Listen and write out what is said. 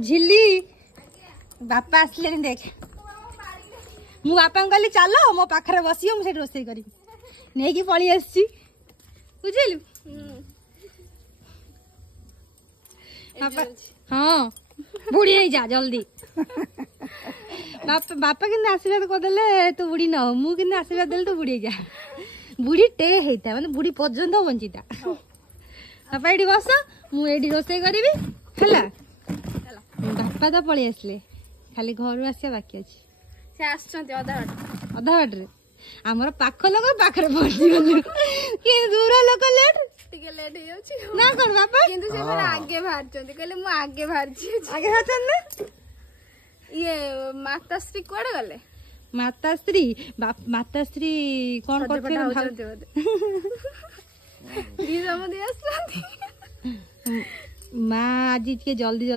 झिल्ली बापा आसले देख मु बापा कहली चल मो पाखरे बसियो मुझे रोसे करी नहीं कि पड़ी आसी बुझिलु बापा हाँ बुढ़ी नहीं जा जल्दी बापा कि आशीर्वाद करदे तू बुढ़ी न हो मु कि आशीर्वाद देले तू बुढ़ी जा बुढ़ी टे होता माने बुढ़ी पर्यंत बंचीता बापा ये बस मुझे रोसे करी है बापा तो पलि आसले खाली घर आसा बाकी अच्छे से अधा बाटे आमर पाख लोक पाखे पहुंची गलु कि दूर लोक लेट टिके लेट हो जाउची ना कर बापा किंतु से मेरा आगे बाहर चंदी कहले मु आगे बाहर छी आगे हाथन ना ये माताश्री कोड़े गले माताश्री कौन करथे ई समझ आसथि माँ आज के जल्दी